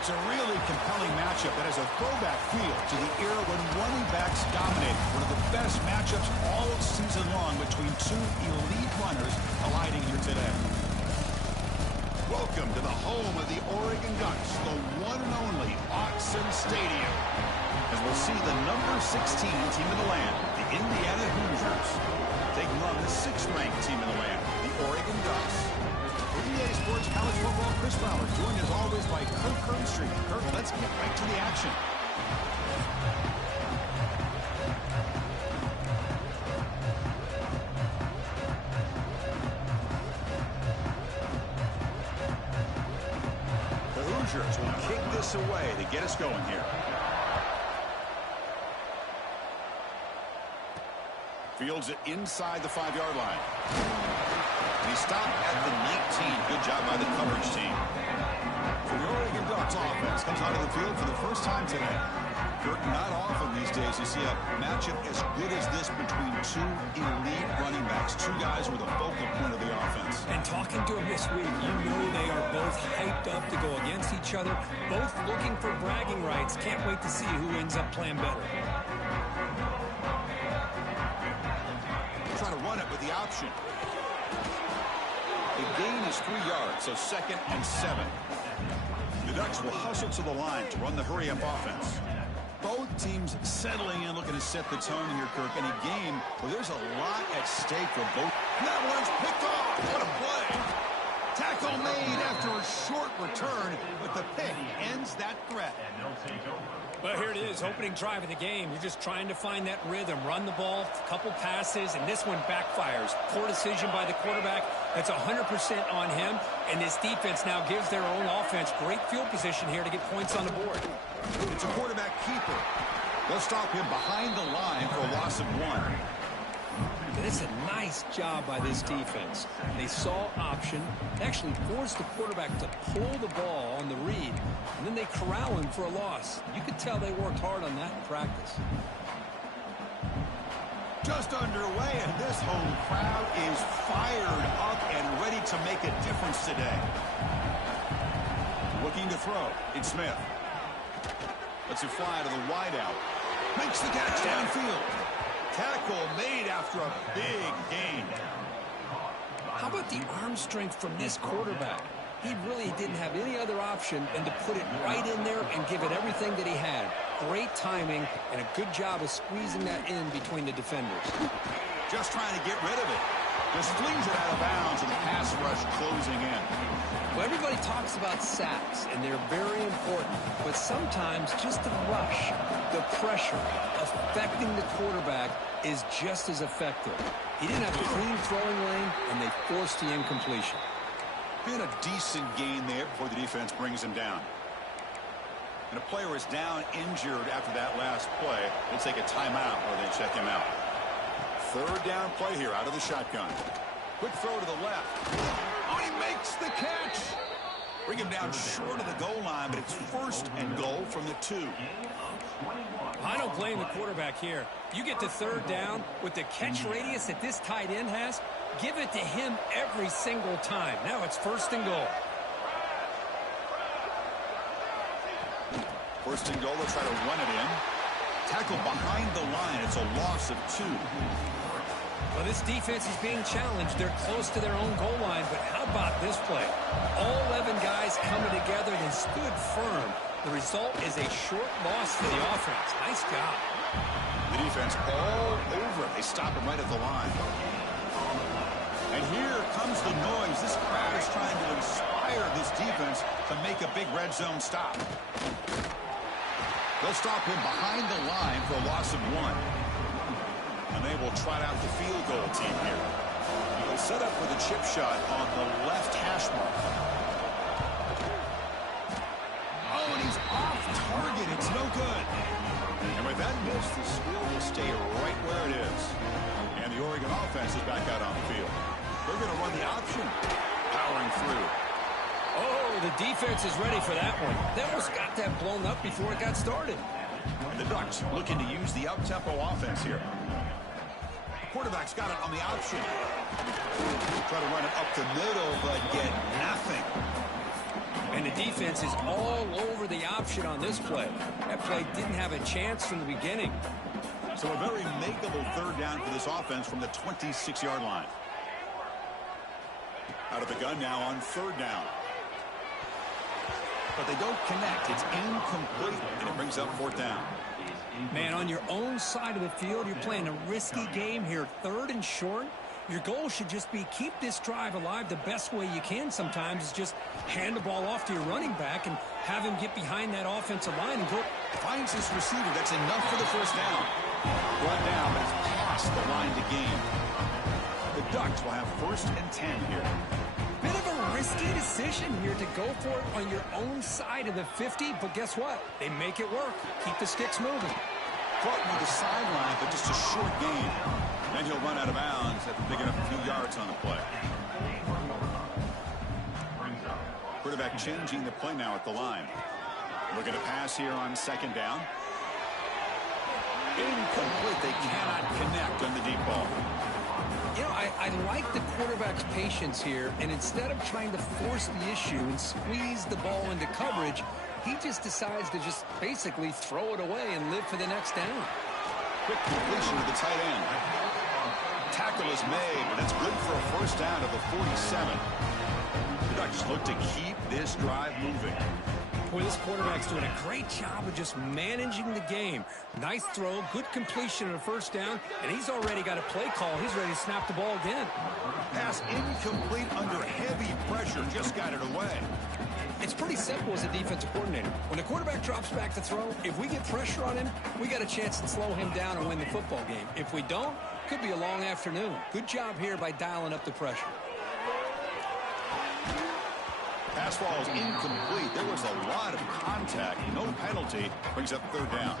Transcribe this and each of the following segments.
It's a really compelling matchup that has a throwback feel to the era when running backs dominated. One of the best matchups all season long between two elite runners colliding here today. Welcome to the home of the Oregon Ducks, the one and only Autzen Stadium. As we'll see the number 16 team in the land, the Indiana Hoosiers, taking on the 6th-ranked team in the land, the Oregon Ducks. For EA Sports College Football, Chris Fowler, joined as always by Kirk Herbstreit. Kirk, let's get right to the action. The Hoosiers will kick this away to get us going here. Fields it inside the 5-yard line. He stopped at the 19. Good job by the coverage team. So the Oregon Ducks offense comes onto the field for the first time today. Kirk, not often these days you see a matchup as good as this between two elite running backs, two guys who are the focal point of the offense. And talking to them this week, you know they are both hyped up to go against each other, both looking for bragging rights. Can't wait to see who ends up playing better. Trying to run it with the option. The gain is 3 yards, so 2nd and 7. The Ducks will hustle to the line to run the hurry-up offense. Both teams settling in, looking to set the tone here, Kirk, in a game where there's a lot at stake for both. And that one's picked off. What a play. Tackle made after a short return, but the pick ends that threat. Well, here it is, opening drive of the game. You're just trying to find that rhythm, run the ball, a couple passes, and this one backfires. Poor decision by the quarterback. That's 100% on him, and this defense now gives their own offense great field position here to get points on the board. It's a quarterback keeper. They'll stop him behind the line for a loss of 1. And it's a nice job by this defense. They saw option, actually forced the quarterback to pull the ball on the read, and then they corral him for a loss. You could tell they worked hard on that in practice. Just underway, and this home crowd is fired up and ready to make a difference today. Looking to throw, it's Smith. Lets it fly to the wideout. Makes the catch downfield. Tackle made after a big gain. How about the arm strength from this quarterback? He really didn't have any other option than to put it right in there and give it everything that he had. Great timing and a good job of squeezing that in between the defenders. Just trying to get rid of it. Just flings it out of bounds and the pass rush closing in. Well, everybody talks about sacks, and they're very important. But sometimes just the rush, the pressure, affecting the quarterback is just as effective. He didn't have a clean throwing lane, and they forced the incompletion. Been a decent gain there before the defense brings him down. And a player is down injured after that last play. They'll take a timeout or they check him out. 3rd down play here out of the shotgun. Quick throw to the left. Oh, he makes the catch. Bring him down short of the goal line, but it's 1st and goal from the 2. I don't blame the quarterback here. You get to 3rd down with the catch radius that this tight end has, give it to him every single time. Now it's 1st and goal. 1st and goal, they'll try to run it in. Tackle behind the line. It's a loss of 2. Well, this defense is being challenged. They're close to their own goal line, but how about this play? All 11 guys coming together and stood firm. The result is a short loss for the offense. Nice job. The defense all over it. They stop him right at the line. And here comes the noise. This crowd is trying to inspire this defense to make a big red zone stop. They'll stop him behind the line for a loss of 1. And they will trot out the field goal team here. They'll set up with a chip shot on the left hash mark. Oh, and he's off target. It's no good. And with that miss, the score will stay right where it is. And the Oregon offense is back out on the field. They're going to run the option. Powering through. Oh, the defense is ready for that one. They almost got that blown up before it got started. And the Ducks looking to use the up-tempo offense here. Quarterback's got it on the option. Try to run it up the middle, but get nothing. And the defense is all over the option on this play. That play didn't have a chance from the beginning. So a very makeable third down for this offense from the 26-yard line. Out of the gun now on third down. But they don't connect. It's incomplete, and it brings up fourth down. Man, on your own side of the field, you're playing a risky game here, third and short. Your goal should just be keep this drive alive the best way you can sometimes is just hand the ball off to your running back and have him get behind that offensive line and go. Finds his receiver. That's enough for the first down. Brought down, but it's past the line to gain. The Ducks will have first and 10 here. Bit of a risky decision here to go for it on your own side of the 50, but guess what? They make it work. Keep the sticks moving. Caught near the sideline, but just a short gain. Then he'll run out of bounds after picking up a few yards on the play. Quarterback changing the play now at the line. Looking to pass here on second down. Incomplete. They cannot connect on the deep ball. You know, I like the quarterback's patience here, and instead of trying to force the issue and squeeze the ball into coverage, he just decides to just basically throw it away and live for the next down. Quick completion to the tight end. Tackle is made, but it's good for a first down at the 47. The Ducks look to keep this drive moving. Boy, this quarterback's doing a great job of just managing the game. Nice throw, good completion on a first down, and he's already got a play call. He's ready to snap the ball again. Pass incomplete under heavy pressure. Just got it away. It's pretty simple as a defensive coordinator. When the quarterback drops back to throw, if we get pressure on him, we got a chance to slow him down and win the football game. If we don't, could be a long afternoon. Good job here by dialing up the pressure. Pass ball is incomplete. There was a lot of contact. No penalty. Brings up third down.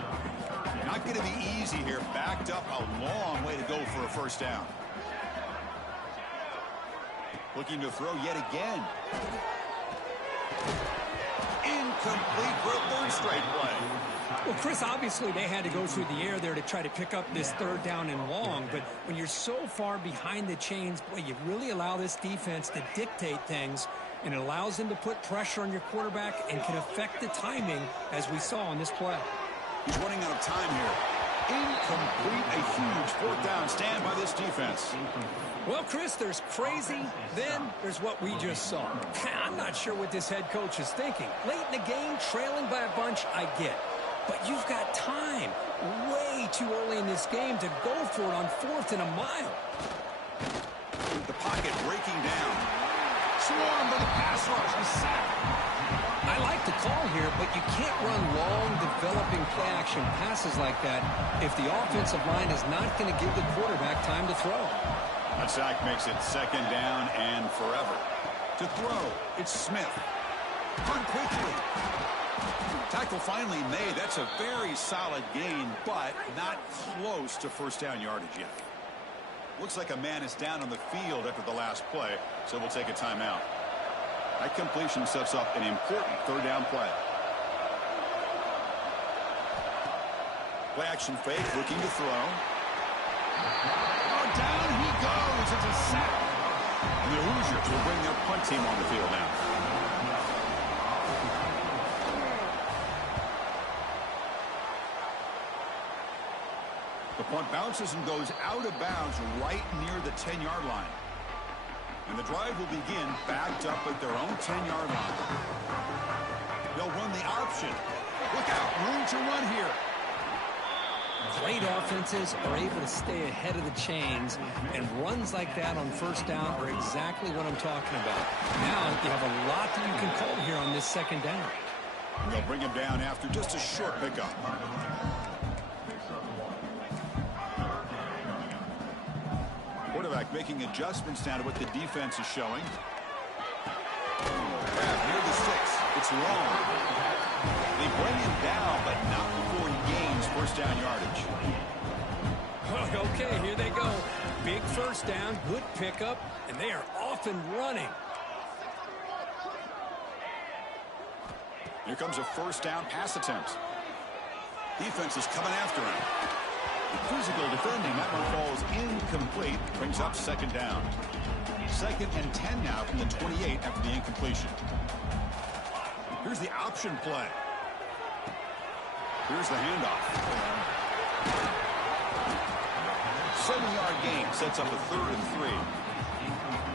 Not going to be easy here. Backed up a long way to go for a first down. Looking to throw yet again. Incomplete for a third straight play. Well, Chris, obviously they had to go through the air there to try to pick up this third down and long, but when you're so far behind the chains, boy, you really allow this defense to dictate things, and it allows them to put pressure on your quarterback and can affect the timing, as we saw on this play. He's running out of time here. Incomplete, a huge fourth down stand by this defense. Well, Chris, there's crazy, then there's what we just saw. I'm not sure what this head coach is thinking. Late in the game, trailing by a bunch, I get. But you've got time, way too early in this game to go for it on 4th and a mile. The pocket breaking down. Swarmed by the pass rush. He's sacked. I like the call here, but you can't run long, developing play-action passes like that if the offensive line is not going to give the quarterback time to throw. A sack makes it second down and forever. To throw, it's Smith. Run quickly. Tackle finally made. That's a very solid gain, but not close to first down yardage yet. Looks like a man is down on the field after the last play, so we'll take a timeout. That completion sets up an important third down play. Play action fake, looking to throw. Oh, down he goes. It's a sack. And the Hoosiers will bring their punt team on the field now. The punt bounces and goes out of bounds right near the 10-yard line. And the drive will begin backed up at their own 10-yard line. They'll run the option. Look out, room to run here. Great offenses are able to stay ahead of the chains, and runs like that on first down are exactly what I'm talking about. Now you have a lot that you can call here on this second down. They'll bring him down after just a short pickup. Quarterback making adjustments now to what the defense is showing. Grab near the 6. It's long. They bring him down, but not before he gains first down yardage. Okay, here they go. Big first down, good pickup, and they are off and running. Here comes a first down pass attempt. Defense is coming after him. Physical defending. That one falls incomplete. Brings up second down. 2nd and 10 now from the 28 after the incompletion. Here's the option play. Here's the handoff. 7-yard gain sets up a 3rd and 3.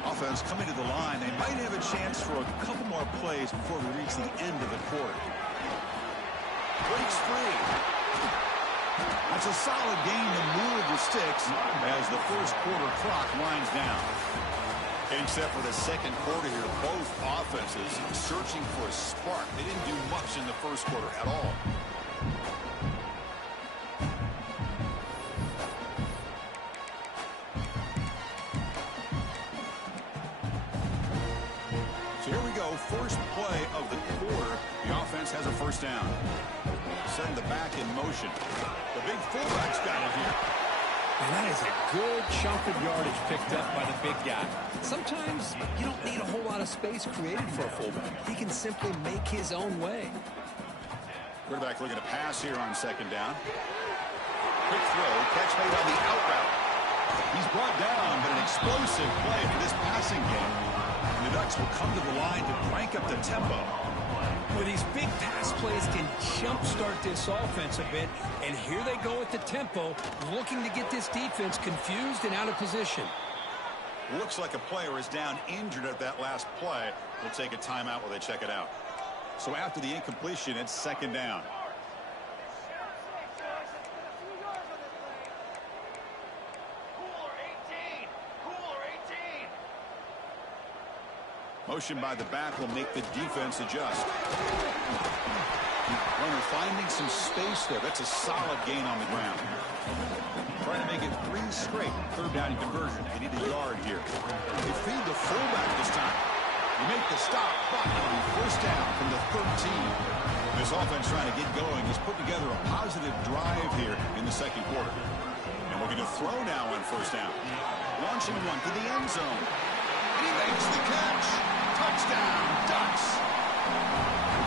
Offense coming to the line. They might have a chance for a couple more plays before we reach the end of the quarter. Breaks free. That's a solid gain to move the sticks as the first quarter clock winds down. Except for the second quarter here, both offenses searching for a spark. They didn't do much in the first quarter at all. So here we go, first play of the quarter. The offense has a first down. Send the back in motion. The big fullback's got it here. And that is a good chunk of yardage picked up by the big guy. Sometimes you don't need a whole lot of space created for a fullback. He can simply make his own way. Quarterback looking to pass here on second down. Quick throw, catch made on the out route. He's brought down, but an explosive play for this passing game. And the Ducks will come to the line to crank up the tempo. Well, these big pass plays can jumpstart this offense a bit, and here they go at the tempo, looking to get this defense confused and out of position. Looks like a player is down injured at that last play. We'll take a timeout while they check it out. So after the incompletion, it's second down. Motion by the back will make the defense adjust. Runner finding some space there. That's a solid gain on the ground. Trying to make it 3 straight. Third down and conversion. They need a yard here. They feed the fullback this time. You make the stop, but it'll be first down from the 13. This offense trying to get going has put together a positive drive here in the second quarter. And we're going to throw now on first down. Launching one to the end zone. And he makes the catch. Touchdown, Ducks.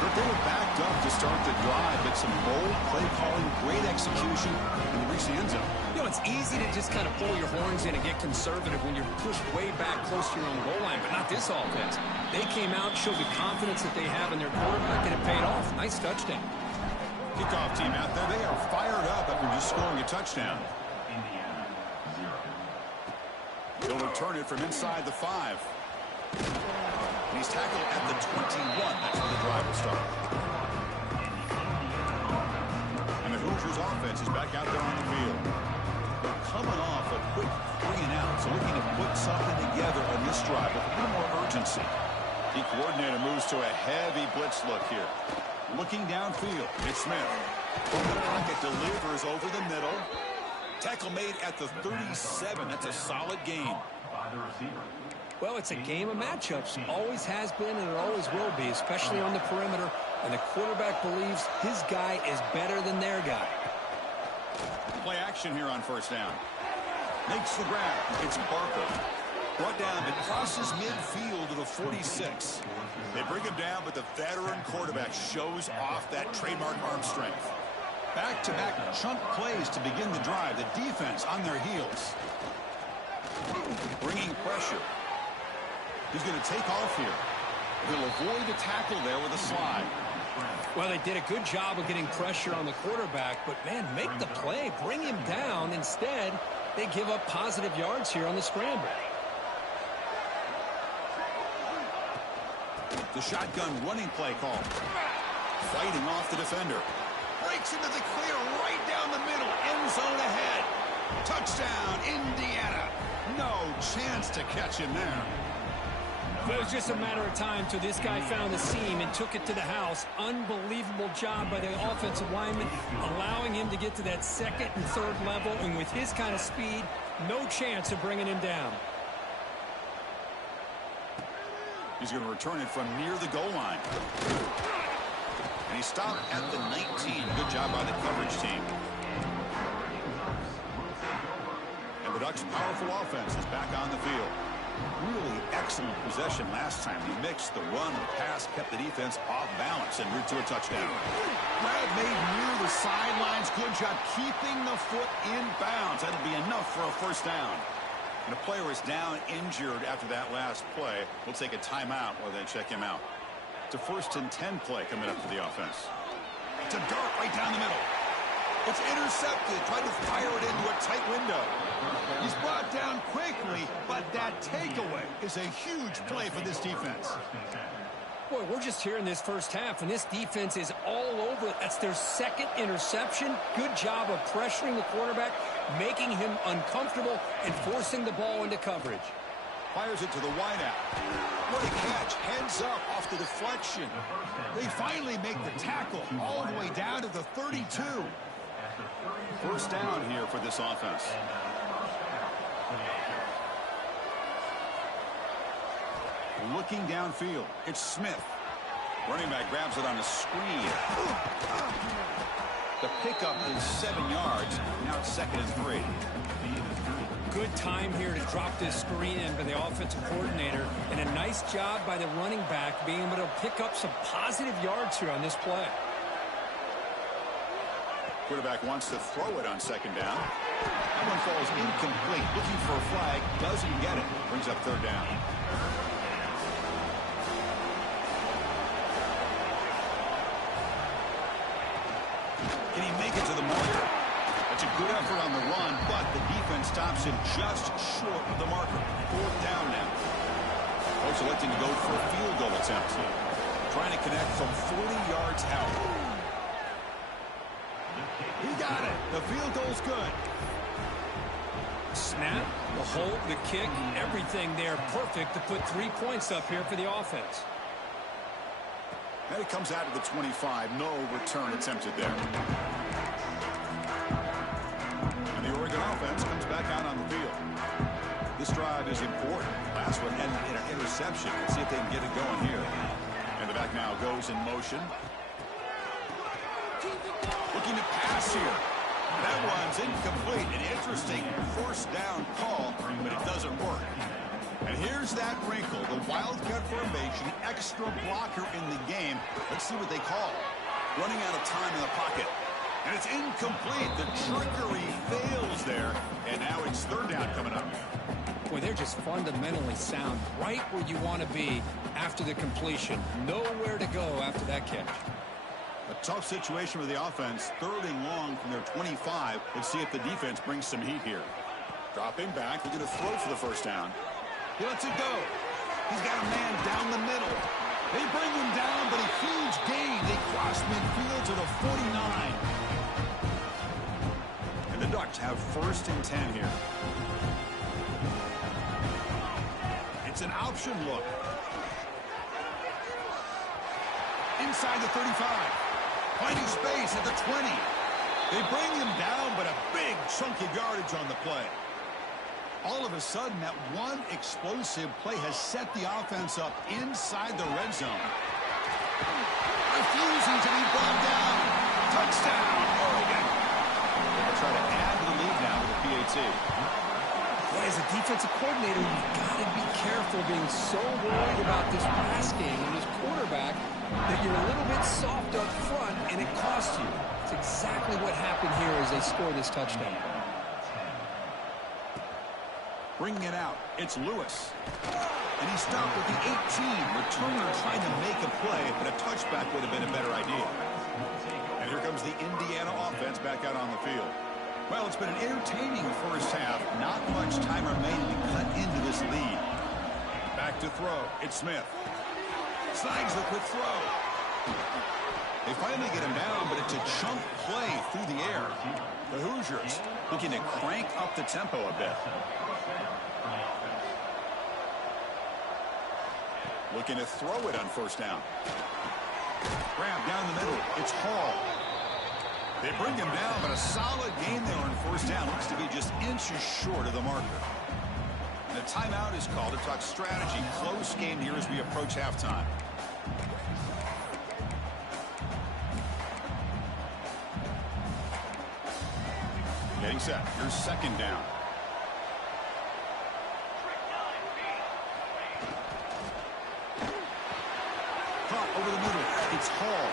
But they were backed up to start the drive, but some bold play calling, great execution, and they reach the end zone. You know, it's easy to just kind of pull your horns in and get conservative when you're pushed way back close to your own goal line, but not this offense. They came out, showed the confidence that they have in their quarterback, and it paid off. Nice touchdown. Kickoff team out there, they are fired up after just scoring a touchdown. They'll return it from inside the 5. And he's tackled at the 21. That's where the drive will start. And the Hoosiers offense is back out there on the field. They're coming off a quick 3 and out, so looking to put something together on this drive with a little more urgency. The coordinator moves to a heavy blitz look here. Looking downfield, it's Smith. From the pocket, delivers over the middle. Tackle made at the 37. That's a solid gain. Well, it's a game of matchups. Always has been and it always will be, especially on the perimeter. And the quarterback believes his guy is better than their guy. Play action here on first down. Makes the grab. It's Barker. Brought down. It crosses midfield to the 46. They bring him down, but the veteran quarterback shows off that trademark arm strength. Back-to-back chunk plays to begin the drive. The defense on their heels. Bringing pressure. He's going to take off here. He'll avoid the tackle there with a slide. Well, they did a good job of getting pressure on the quarterback, but, man, make the play. Bring him down. Instead, they give up positive yards here on the scramble. The shotgun running play call. Fighting off the defender. Breaks into the clear right down the middle. End zone ahead. Touchdown, Indiana. No chance to catch him there. It was just a matter of time till this guy found the seam and took it to the house. Unbelievable job by the offensive lineman, allowing him to get to that second and third level. And with his kind of speed, no chance of bringing him down. He's going to return it from near the goal line. And he stopped at the 19. Good job by the coverage team. And the Ducks' powerful offense is back on the field. Really excellent possession last time. He mixed the run, the pass, kept the defense off balance, and route to a touchdown. Grab made near the sidelines. Good job keeping the foot in bounds. That'll be enough for a first down. And a player is down injured after that last play. We'll take a timeout while they check him out. It's a 1st and 10 play coming up for the offense. It's a dart right down the middle. It's intercepted. Tried to fire it into a tight window. He's brought down quickly, but that takeaway is a huge play for this defense. Boy, we're just here in this first half, and this defense is all over it. That's their 2nd interception. Good job of pressuring the quarterback, making him uncomfortable, and forcing the ball into coverage. Fires it to the wideout. What a catch. Heads up off the deflection. They finally make the tackle all the way down to the 32. 1st down here for this offense. Looking downfield, it's Smith. Running back grabs it on a screen. The pickup is 7 yards. Now it's 2nd and 3. Good time here to drop this screen in by the offensive coordinator, and a nice job by the running back being able to pick up some positive yards here on this play. Quarterback wants to throw it on 2nd down. That one falls incomplete. Looking for a flag. Doesn't get it. Brings up 3rd down. Can he make it to the marker? That's a good effort on the run, but the defense stops him just short of the marker. 4th down now. Folks electing to go for a field goal attempt. Trying to connect from 40 yards out. He got it. The field goal's good. Snap, the hold, the kick, everything there perfect to put 3 points up here for the offense. And it comes out of the 25. No return attempted there. And the Oregon offense comes back out on the field. This drive is important. Last one ended in an interception. Let's see if they can get it going here. And the back now goes in motion. Looking to pass here. That one's incomplete. An interesting 1st down call, but it doesn't work. And here's that wrinkle, the wildcat formation, extra blocker in the game. Let's see what they call. Running out of time in the pocket. And it's incomplete. The trickery fails there. And now it's 3rd down coming up. Boy, they're just fundamentally sound, right where you want to be after the completion. Nowhere to go after that catch. A tough situation with the offense. 3rd and long from their 25. Let's see if the defense brings some heat here. Dropping back. They're going to throw for the 1st down. He lets it go. He's got a man down the middle. They bring him down, but a huge gain. They cross midfield to the 49. And the Ducks have 1st and 10 here. It's an option look. Inside the 35. Finding space at the 20. They bring him down, but a big chunk of yardage on the play. All of a sudden, that one explosive play has set the offense up inside the red zone. Refusing to be brought down. Touchdown, Oregon. They'll try to add to the lead now with a PAT. Boy, as a defensive coordinator, you've got to be careful being so worried about this pass game and this quarterback that you're a little bit soft up front, and it costs you. It's exactly what happened here as they score this touchdown. Bringing it out, it's Lewis. And he stopped with the 18. Returner trying to make a play, but a touchback would have been a better idea. And here comes the Indiana offense back out on the field. Well, it's been an entertaining 1st half. Not much time remaining to cut into this lead. Back to throw. It's Smith. Snags the quick throw. They finally get him down, but it's a chunk play through the air. The Hoosiers looking to crank up the tempo a bit. Looking to throw it on 1st down. Grab down the middle. It's Hall. They bring him down, but a solid gain there on 1st down. Looks to be just inches short of the marker. And a timeout is called to talk strategy. Close game here as we approach halftime. Getting set. Here's 2nd down. Caught over the middle. It's Hall.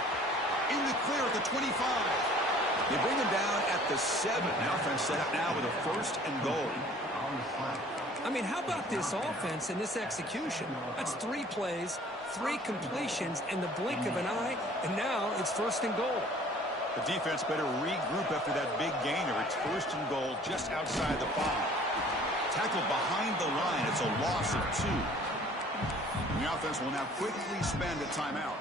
In the clear at the 25. They bring him down at the 7. The offense set up now with a 1st and goal. I mean, how about this offense and this execution? That's 3 plays, 3 completions in the blink of an eye, and now it's 1st and goal. The defense better regroup after that big gainer. It's 1st and goal just outside the 5. Tackled behind the line. It's a loss of 2. And the offense will now quickly spend a timeout.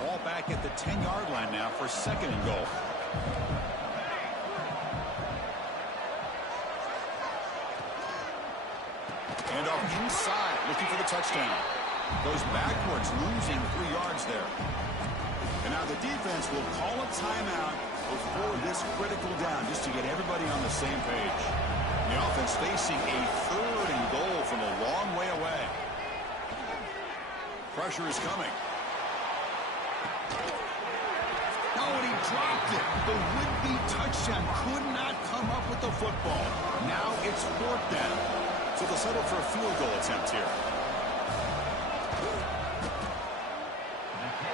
Ball back at the 10-yard line now for 2nd and goal. And off inside, looking for the touchdown. Goes backwards, losing 3 yards there. And now the defense will call a timeout before this critical down, just to get everybody on the same page. The offense facing a 3rd and goal from a long way away. Pressure is coming. Oh, and he dropped it. The would-be touchdown could not come up with the football. Now it's 4th down. So they'll settle for a field goal attempt here.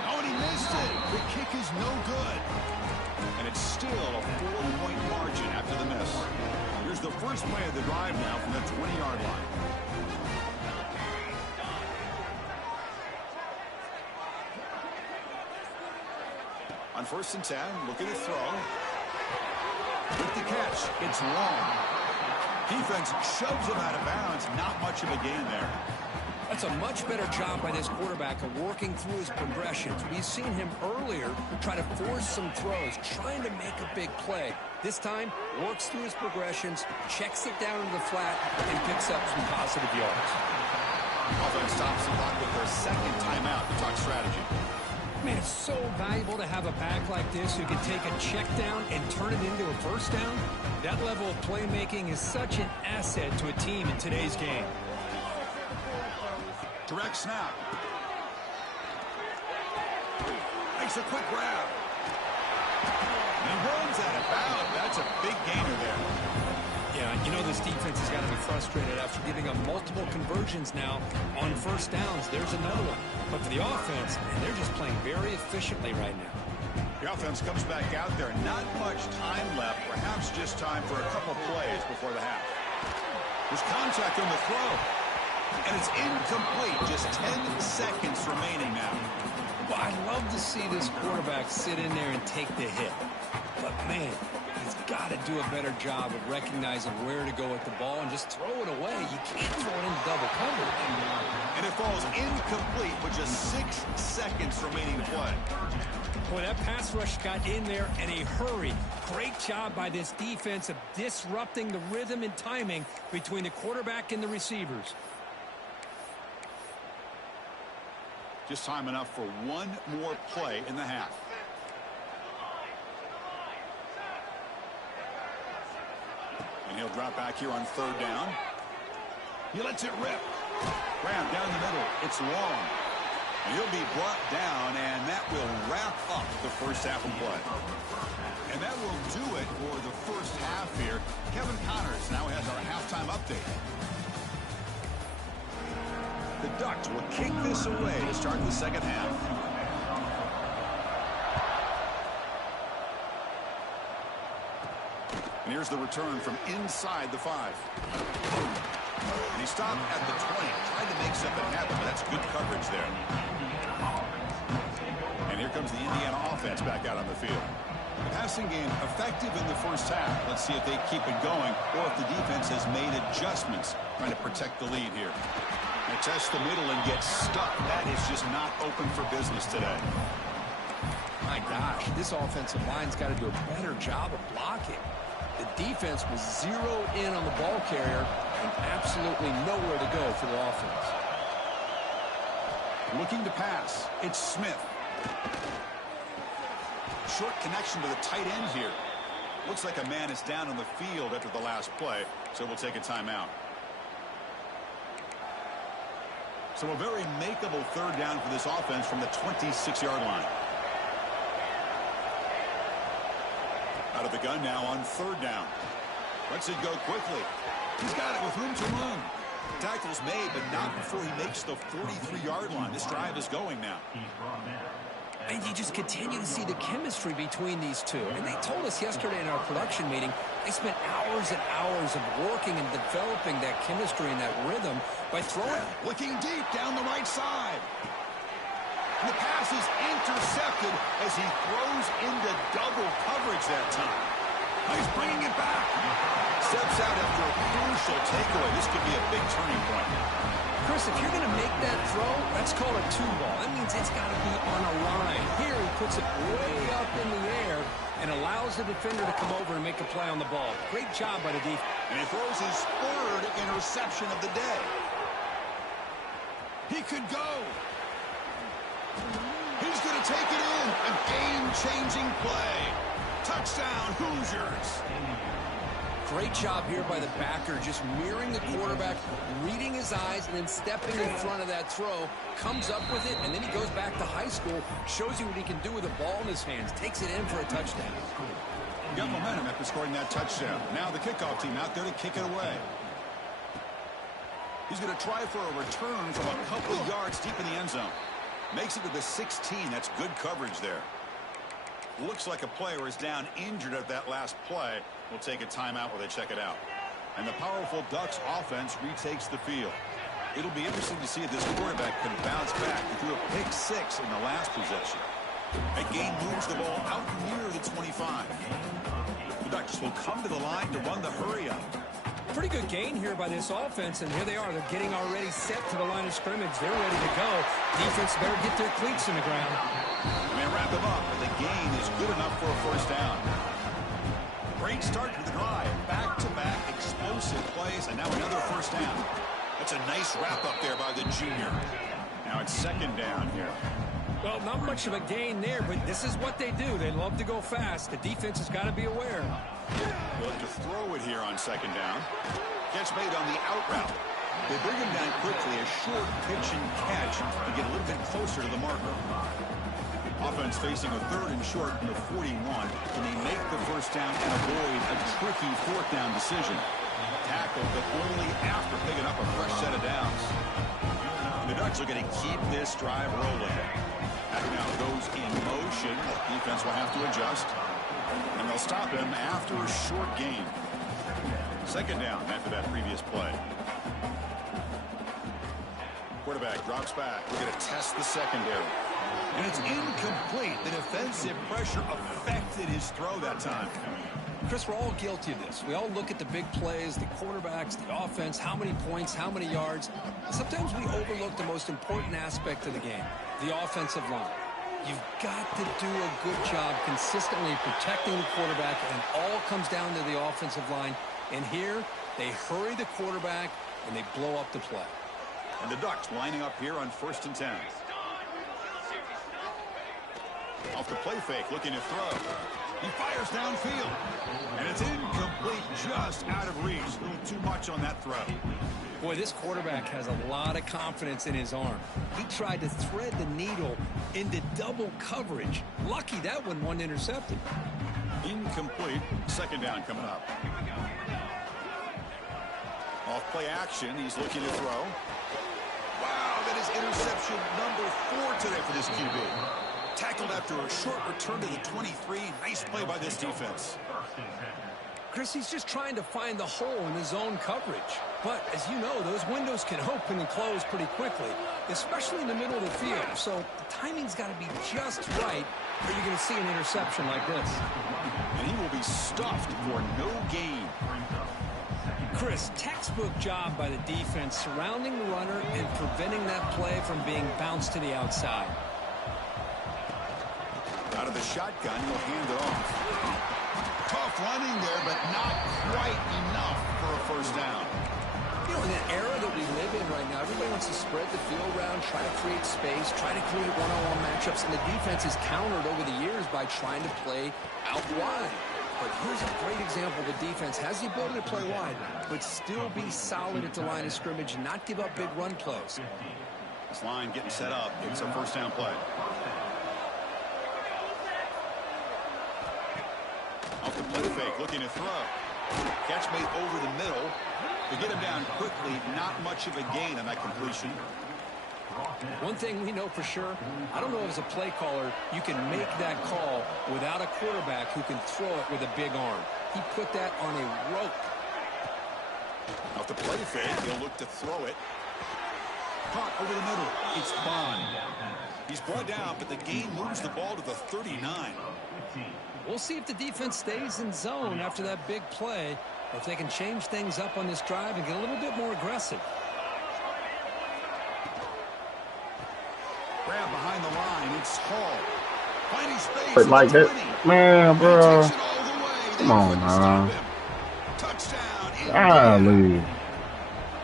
Oh, and he missed it. The kick is no good. And it's still a 4-point margin after the miss. Here's the first play of the drive now from the 20-yard line. On 1st and 10, looking to throw. With the catch, it's long. Defense shoves him out of bounds. Not much of a gain there. That's a much better job by this quarterback of working through his progressions. We've seen him earlier try to force some throws, trying to make a big play. This time, works through his progressions, checks it down into the flat, and picks up some positive yards. Offense stops the clock with their 2nd timeout to talk strategy. Man, it's so valuable to have a back like this who can take a check down and turn it into a 1st down. That level of playmaking is such an asset to a team in today's game. Direct snap. Makes a quick grab. And he runs out of bounds. That's a big gainer there. Yeah, you know this defense has got to be frustrated after giving up multiple conversions now on 1st downs. There's another one. But for the offense, man, they're just playing very efficiently right now. The offense comes back out there. Not much time left. Perhaps just time for a couple plays before the half. There's contact on the throw. And it's incomplete. Just 10 seconds remaining now. Well, I'd love to see this quarterback sit in there and take the hit. But, man, he's got to do a better job of recognizing where to go with the ball and just throw it away. You can't throw it into double coverage. And it falls incomplete with just 6 seconds remaining to play. Boy, that pass rush got in there in a hurry. Great job by this defense of disrupting the rhythm and timing between the quarterback and the receivers. Just time enough for one more play in the half. And he'll drop back here on 3rd down. He lets it rip. Graham down the middle. It's long. And he'll be brought down, and that will wrap up the 1st half of play. And that will do it for the 1st half here. Kevin Connors now has our halftime update. The Ducks will kick this away to start the 2nd half. And here's the return from inside the 5. And he stopped at the 20. Tried to make something happen, but that's good coverage there. And here comes the Indiana offense back out on the field. The passing game effective in the 1st half. Let's see if they keep it going or if the defense has made adjustments trying to protect the lead here. They test the middle and get stuck. That is just not open for business today. My gosh, this offensive line's got to do a better job of blocking. The defense was zeroed in on the ball carrier and absolutely nowhere to go for the offense. Looking to pass. It's Smith. Short connection to the tight end here. Looks like a man is down on the field after the last play, so we'll take a timeout. So a very makeable 3rd down for this offense from the 26-yard line. Out of the gun now on 3rd down. Lets it go quickly. He's got it with room to run. Tackle's made, but not before he makes the 43-yard line. This drive is going now. And you just continue to see the chemistry between these two. And they told us yesterday in our production meeting, they spent hours and hours of working and developing that chemistry and that rhythm by throwing. Looking deep down the right side. The pass is intercepted as he throws into double coverage that time. He's bringing it back. Steps out after a crucial takeaway. This could be a big turning point. Chris, if you're going to make that throw, that's called a two ball. That means it's got to be on a line. Here he puts it way up in the air and allows the defender to come over and make a play on the ball. Great job by the defense. And he throws his third interception of the day. He could go. He's going to take it in. A game-changing play. Touchdown, Hoosiers. Great job here by the backer, just mirroring the quarterback, reading his eyes, and then stepping in front of that throw, comes up with it, and then he goes back to high school, shows you what he can do with a ball in his hands, takes it in for a touchdown. Got momentum after scoring that touchdown. Now the kickoff team out there to kick it away. He's going to try for a return from a couple of yards deep in the end zone. Makes it to the 16. That's good coverage there. Looks like a player is down injured at that last play. We'll take a timeout while they check it out. And the powerful Ducks offense retakes the field. It'll be interesting to see if this quarterback can bounce back. He threw a pick 6 in the last possession. That game moves the ball out near the 25. The Ducks will come to the line to run the hurry up. Pretty good gain here by this offense, and here they are. They're getting already set to the line of scrimmage. They're ready to go. Defense better get their cleats in the ground. They wrap him up, but the gain is good enough for a first down. Great start to the drive. Back-to-back explosive plays, and now another first down. That's a nice wrap-up there by the junior. Now it's second down here. Well, not much of a gain there, but this is what they do. They love to go fast. The defense has got to be aware. Look to throw it here on second down. Catch made on the out route. They bring him down quickly, a short pitch and catch to get a little bit closer to the marker. Offense facing a third and short from the 41. Can they make the first down and avoid a tricky fourth down decision? Tackled, but only after picking up a fresh set of downs. And the Ducks are going to keep this drive rolling. That now goes in motion. The defense will have to adjust. And they'll stop him after a short gain. Second down after that previous play. Quarterback drops back. We're going to test the secondary. And it's incomplete. The defensive pressure affected his throw that time. Chris, we're all guilty of this. We all look at the big plays, the quarterbacks, the offense, how many points, how many yards. Sometimes we overlook the most important aspect of the game, the offensive line. You've got to do a good job consistently protecting the quarterback, and it all comes down to the offensive line. And here, they hurry the quarterback, and they blow up the play. And the Ducks lining up here on 1st and 10. Off the play fake, looking to throw. He fires downfield. And it's incomplete, just out of reach. A little too much on that throw. Boy, this quarterback has a lot of confidence in his arm. He tried to thread the needle into double coverage. Lucky that one wasn't intercepted. Incomplete. Second down coming up. Off play action, he's looking to throw. Wow, that is interception number 4 today for this QB. Tackled after a short return to the 23. Nice play by this defense. Chris, he's just trying to find the hole in his zone coverage. But, as you know, those windows can open and close pretty quickly, especially in the middle of the field. So the timing's got to be just right, or you're going to see an interception like this. And he will be stuffed for no gain. Chris, textbook job by the defense surrounding the runner and preventing that play from being bounced to the outside. Out of the shotgun, he'll hand it off. Tough running there, but not quite enough for a first down. You know, in the era that we live in right now, everybody wants to spread the field around, try to create space, try to create one-on-one matchups, and the defense is countered over the years by trying to play out wide. But here's a great example. The defense has the ability to play wide, but still be solid at the line of scrimmage and not give up big run plays. This line getting set up. It's a first down play. Off the play fake, looking to throw. Catch made over the middle. To get him down quickly, not much of a gain on that completion. One thing we know for sure, I don't know as a play caller you can make that call without a quarterback who can throw it with a big arm. He put that on a rope. Off the play fake, he'll look to throw it. Caught over the middle. It's Bond. He's brought down, but the game moves the ball to the 39. We'll see if the defense stays in zone after that big play, or if they can change things up on this drive and get a little bit more aggressive. Grab behind the line. It's Hall. Finding space. But like that, man, bro. Come on, man. Golly.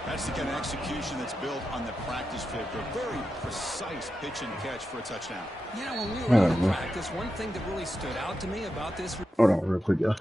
That's the kind of execution that's built on the practice field. A very precise pitch and catch for a touchdown. Yeah, when we were in practice, one thing that really stood out to me about this. Hold on real quick, y'all.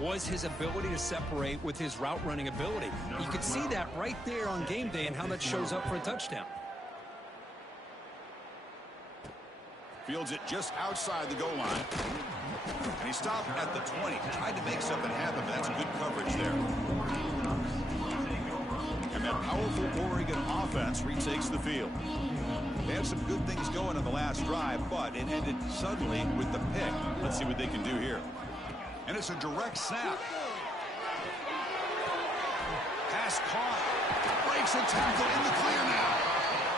Was his ability to separate with his route running ability. You could see that right there on game day and how that shows up for a touchdown. Fields it just outside the goal line. And he stopped at the 20. Tried to make something happen, but that's good coverage there. And that powerful Oregon offense retakes the field. They had some good things going on the last drive, but it ended suddenly with the pick. Let's see what they can do here. And it's a direct snap. Pass caught. Breaks a tackle in the clear now.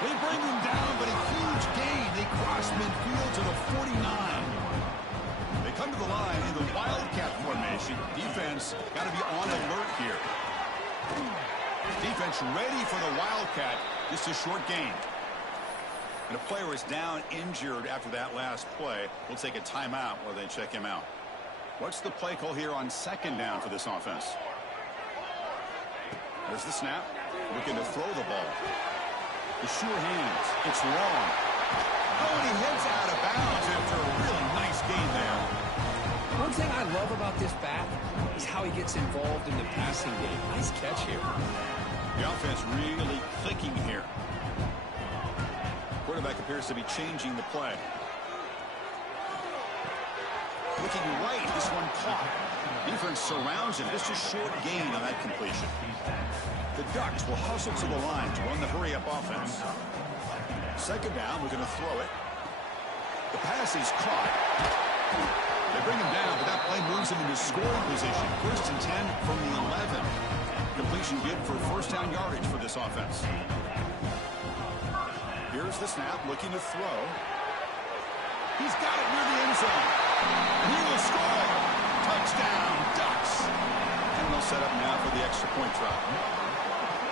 They bring him down, but a huge gain. They cross midfield to the 49. They come to the line in the Wildcat formation. Defense got to be on alert here. Defense ready for the Wildcat. Just a short gain. And a player is down injured after that last play. We'll take a timeout while they check him out. What's the play call here on second down for this offense? There's the snap. Looking to throw the ball. The sure hands. It's long. Oh, and he heads out of bounds after a really nice gain there. One thing I love about this back is how he gets involved in the passing game. Nice catch here. The offense really clicking here. Quarterback appears to be changing the play. Looking right, this one caught. Defense surrounds him. Just a short gain on that completion. The Ducks will hustle to the line to run the hurry-up offense. Second down, we're going to throw it. The pass is caught. They bring him down, but that play moves him into scoring position. 1st and 10 from the 11. Completion good for first down yardage for this offense. Here's the snap, looking to throw. He's got it near the end zone. And he will score. Touchdown, Ducks. And they'll set up now for the extra point try.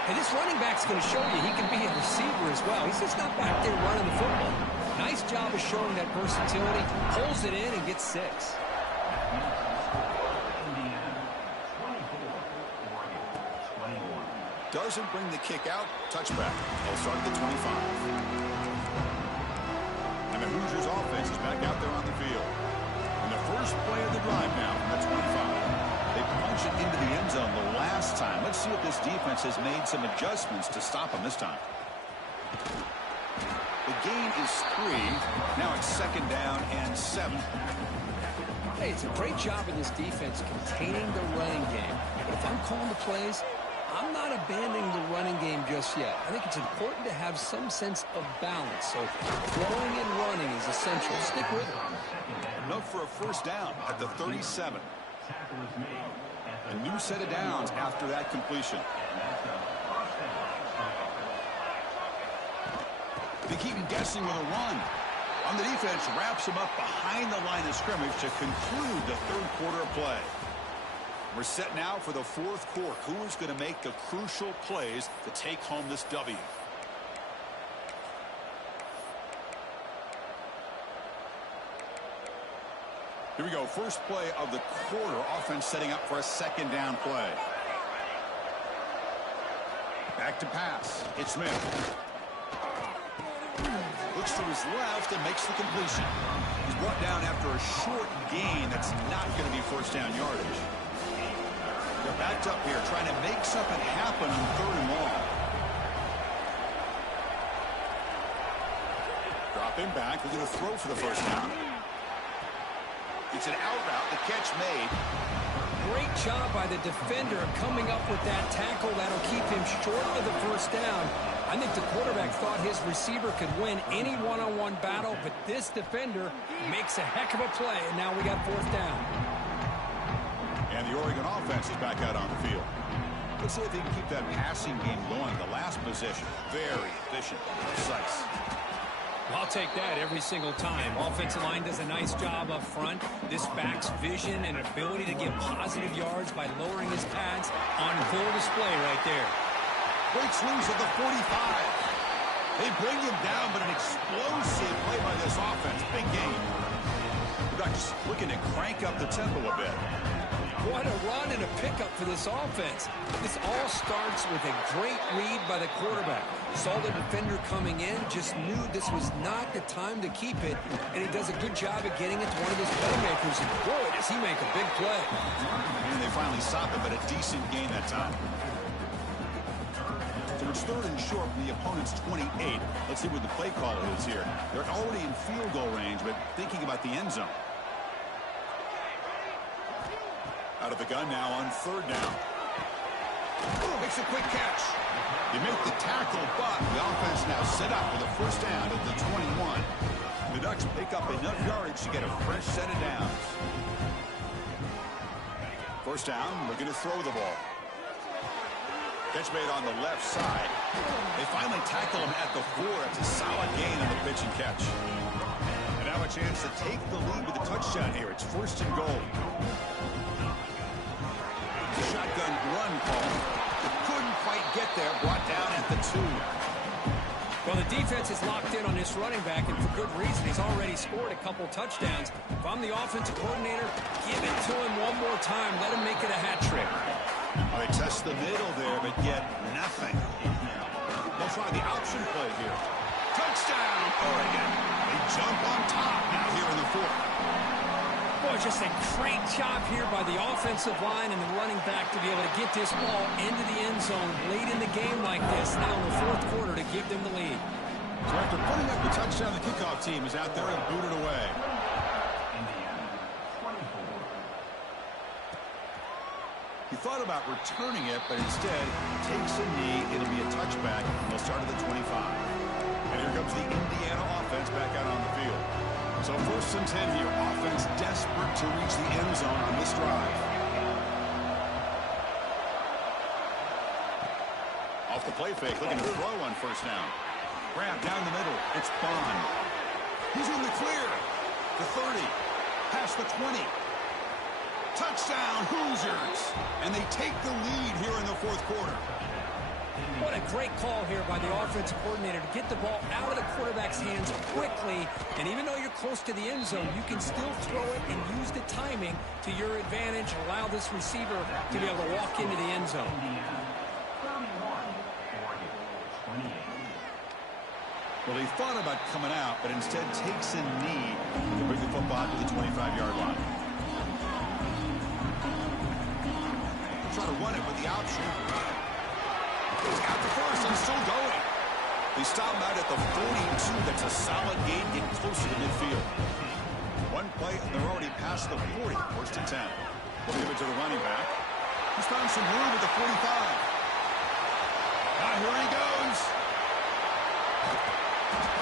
Hey, this running back's going to show you he can be a receiver as well. He's just not back there running the football. Nice job of showing that versatility. Pulls it in and gets 6. Doesn't bring the kick out. Touchback. They'll start at the 25. And the Hoosiers offense is back out there on the field. And the first play of the drive now from the 25. They punch it into the end zone the last time. Let's see if this defense has made some adjustments to stop them this time. The gain is 3. Now it's second down and 7. Hey, it's a great job in this defense containing the running game. But if I'm calling the plays, I'm not abandoning the running game just yet. I think it's important to have some sense of balance. So throwing and running is essential. Stick with it. Enough for a first down at the 37. A new set of downs after that completion. They keep him guessing with a run. On the defense, wraps him up behind the line of scrimmage to conclude the third quarter of play. We're set now for the fourth quarter. Who is going to make the crucial plays to take home this W? Here we go. First play of the quarter. Offense setting up for a second down play. Back to pass. It's Smith. Looks to his left and makes the completion. He's brought down after a short gain that's not going to be first down yardage. They're backed up here trying to make something happen on 3rd and long. Dropping back. We're going to throw for the first down. It's an out route. The catch made. Great job by the defender coming up with that tackle that'll keep him short of the first down. I think the quarterback thought his receiver could win any one-on-one battle, but this defender makes a heck of a play, and now we got 4th down. And the Oregon offense is back out on the field. Let's see if they can keep that passing game going. The last possession, very efficient, precise. I'll take that every single time. Offensive line does a nice job up front. This back's vision and ability to get positive yards by lowering his pads on full display right there. Breaks loose at the 45. They bring him down, but an explosive play by this offense. Big game. The Ducks looking to crank up the tempo a bit. What a run and a pickup for this offense. This all starts with a great read by the quarterback. Saw the defender coming in, just knew this was not the time to keep it, and he does a good job of getting it to one of his playmakers. And boy, does he make a big play. And they finally stop it, but a decent gain that time. So it's 3rd and short from the opponent's 28. Let's see what the play call is here. They're already in field goal range, but thinking about the end zone. Out of the gun now on 3rd down. Makes a quick catch. They make the tackle, but the offense now set up with a first down at the 21. The Ducks pick up enough yardage to get a fresh set of downs. First down, looking to throw the ball. Catch made on the left side. They finally tackle him at the 4. It's a solid gain on the pitch and catch. And now a chance to take the lead with a touchdown here. It's 1st and goal. Shotgun run call. It could quite get there. Brought down at the 2. Well, the defense is locked in on this running back, and for good reason. He's already scored a couple touchdowns. If I'm the offensive coordinator, give it to him one more time. Let him make it a hat trick. Well, they test the middle there, but get nothing. They'll try the option play here. Touchdown, Oregon. They jump on top now here in the 4th. Boy, just a great job here by the offensive line and the running back to be able to get this ball into the end zone late in the game like this, now in the 4th quarter, to give them the lead. So after putting up the touchdown, the kickoff team is out there and booted away. He thought about returning it, but instead takes a knee. It'll be a touchback. They'll start at the 25. And here comes the Indiana offense back out on the field. So 1st and 10 here. Offense desperate to reach the end zone on this drive. Off the play fake, looking to throw on 1st down. Grab down the middle. It's Bond. He's in the clear. The 30. Past the 20. Touchdown, Hoosiers. And they take the lead here in the 4th quarter. What a great call here by the offensive coordinator to get the ball out of the quarterback's hands quickly. And even though you're close to the end zone, you can still throw it and use the timing to your advantage and allow this receiver to be able to walk into the end zone. Well, he thought about coming out, but instead takes a knee to bring the football to the 25-yard line. Try to run it with the option. He's got the 1st and still going. They stop him out at the 42. That's a solid gain, getting closer to midfield. One play, and they're already past the 40. 1st and 10. We'll give it to the running back. He's found some room at the 45. Now here he goes.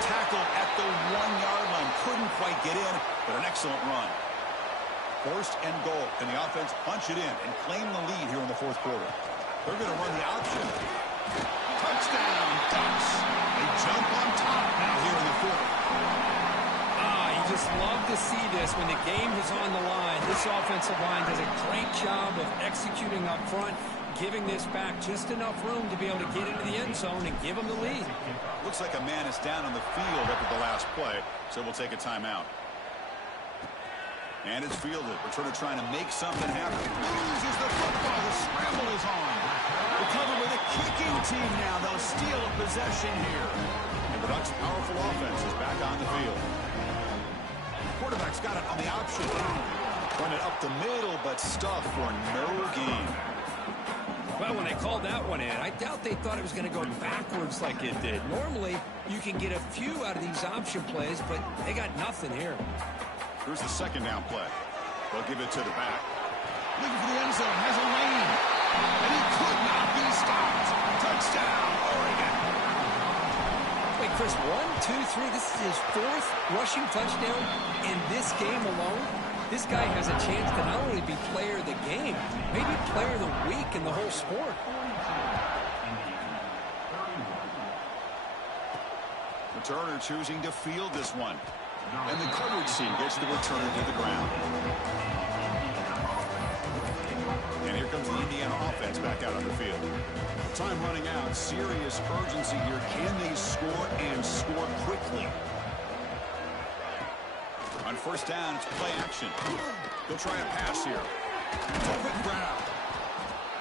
Tackled at the 1-yard line. Couldn't quite get in, but an excellent run. 1st and goal. Can the offense punch it in and claim the lead here in the 4th quarter? They're going to run the option. Touchdown, Ducks. They jump on top now here in the 4th. You just love to see this when the game is on the line. This offensive line does a great job of executing up front, giving this back just enough room to be able to get into the end zone and give them the lead. Looks like a man is down on the field after the last play, so we'll take a timeout. And it's fielded. Returner trying to make something happen. Loses the football. The scramble is on. Recovered with a kicking team now. They'll steal a possession here. And the Ducks' powerful offense is back on the field. Quarterback's got it on the option. Run it up the middle, but stuff for no gain. Well, when they called that one in, I doubt they thought it was going to go backwards like it did. Normally, you can get a few out of these option plays, but they got nothing here. Here's the 2nd down play. They'll give it to the back. Looking for the end zone. Has a lane. And he could not be stopped. Touchdown, Oregon. Wait, Chris, 1, 2, 3. This is his 4th rushing touchdown in this game alone. This guy has a chance to not only be player of the game, maybe player of the week in the whole sport. Returner choosing to field this one. And the coverage team gets the returner to the ground. And here comes the Indiana offense back out on the field. Time running out. Serious urgency here. Can they score and score quickly? On 1st down, it's play action. They'll try a pass here. It's a quick grab.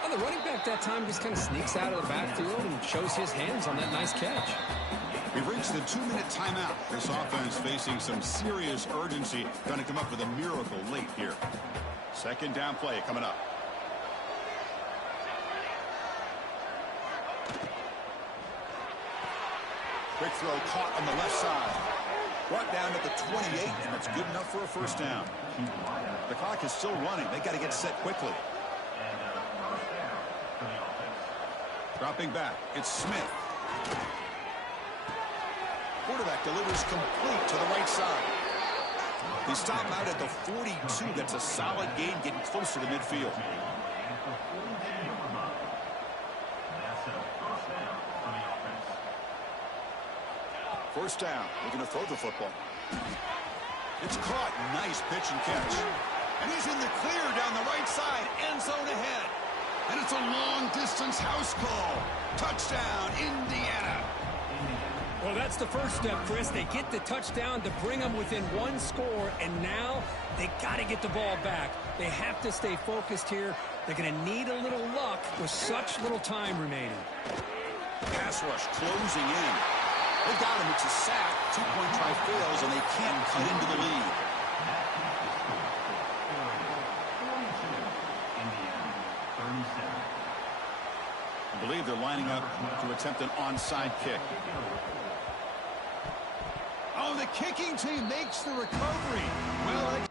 Well, the running back that time just kind of sneaks out of the backfield and shows his hands on that nice catch. We've reached the 2-minute timeout. This offense facing some serious urgency. Going to come up with a miracle late here. 2nd down play coming up. Quick throw caught on the left side. Brought down at the 28, and it's good enough for a 1st down. The clock is still running. They got to get set quickly. Dropping back, it's Smith. Quarterback delivers complete to the right side. They stop him out at the 42. That's a solid gain, getting closer to midfield. First down, looking to throw the football. It's caught. Nice pitch and catch. And he's in the clear down the right side. End zone ahead. And it's a long-distance house call. Touchdown, Indiana. Well, that's the first step, Chris. They get the touchdown to bring them within one score, and now they got to get the ball back. They have to stay focused here. They're going to need a little luck with such little time remaining. Pass rush closing in. They got him. It's a sack. Two-point try fails, and they can't cut into the lead. I believe they're lining up to attempt an onside kick. Oh, the kicking team makes the recovery. Well,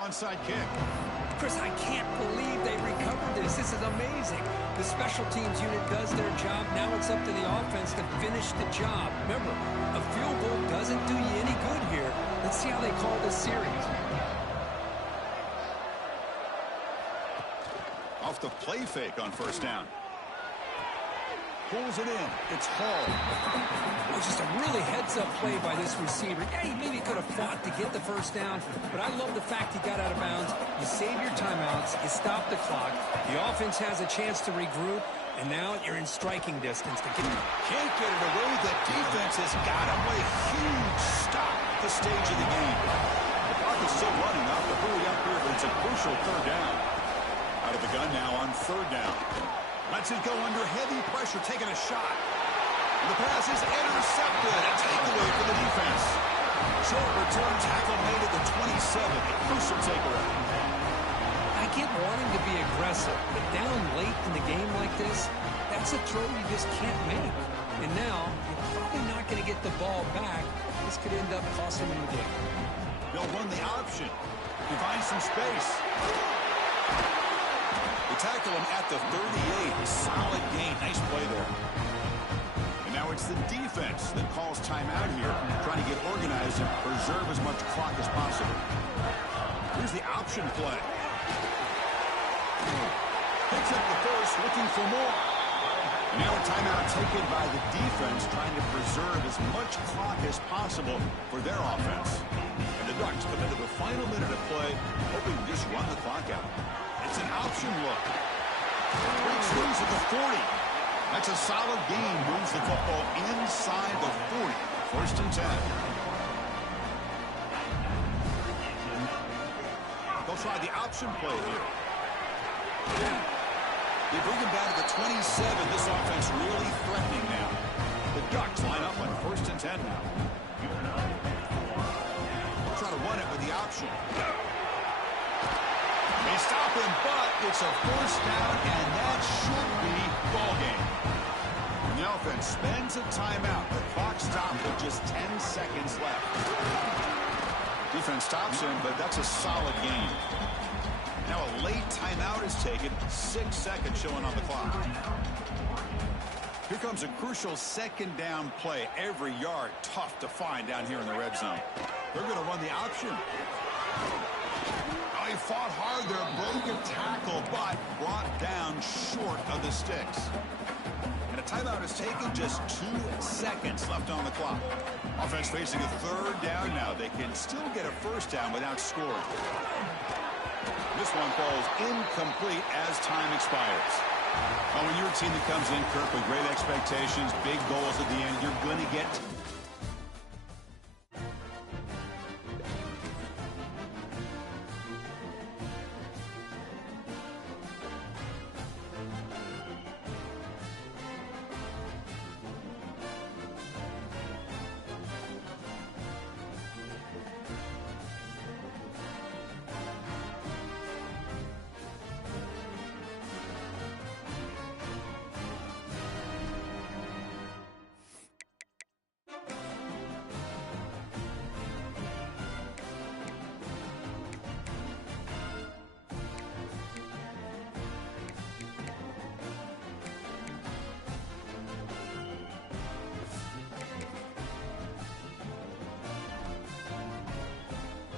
onside kick. Chris, I can't believe they recovered this. This is amazing. The special teams unit does their job. Now it's up to the offense to finish the job. Remember, a field goal doesn't do you any good here. Let's see how they call this series. Off the play fake on first down. Pulls it in. It's Hall. It was just a really heads-up play by this receiver. Yeah, he maybe could have fought to get the first down, but I love the fact he got out of bounds. You save your timeouts. You stop the clock. The offense has a chance to regroup, and now you're in striking distance to get. Can't get it away. The defense has got him with a huge stop at the stage of the game. The clock is still running off the hurry up here, but it's a crucial third down. Out of the gun now on third down. Lets it go under heavy pressure, taking a shot. The pass is intercepted. A takeaway for the defense. Short return tackle made at the 27. A crucial takeaway. I get wanting to be aggressive, but down late in the game like this, that's a throw you just can't make. And now, you're probably not going to get the ball back. This could end up costing them the game. They'll run the option. He finds some space. Tackle him at the 38. Solid gain. Nice play there. And now it's the defense that calls timeout here, trying to get organized and preserve as much clock as possible. Here's the option play. Picks up the first, looking for more. And now a timeout taken by the defense, trying to preserve as much clock as possible for their offense. And the Ducks come into the final minute of play, hoping to just run the clock out. It's an option look. Breaks loose at the 40. That's a solid gain. Moves the football inside the 40. First and 10. They'll try the option play here. They bring him down to the 27. This offense really threatening now. The Ducks line up on first and 10 now. They'll try to run it with the option. They stop him, but it's a first down, and that should be ball game. The offense spends a timeout. The clock stopped with just 10 seconds left. Defense stops him, but that's a solid gain. Now a late timeout is taken. 6 seconds showing on the clock. Here comes a crucial second down play. Every yard tough to find down here in the red zone. They're going to run the option. He fought hard there, broke a tackle, but brought down short of the sticks. And a timeout is taken, just 2 seconds left on the clock. Offense facing a third down now. They can still get a first down without scoring. This one falls incomplete as time expires. When you're a team that comes in, Kirk, with great expectations, big goals at the end, you're going to get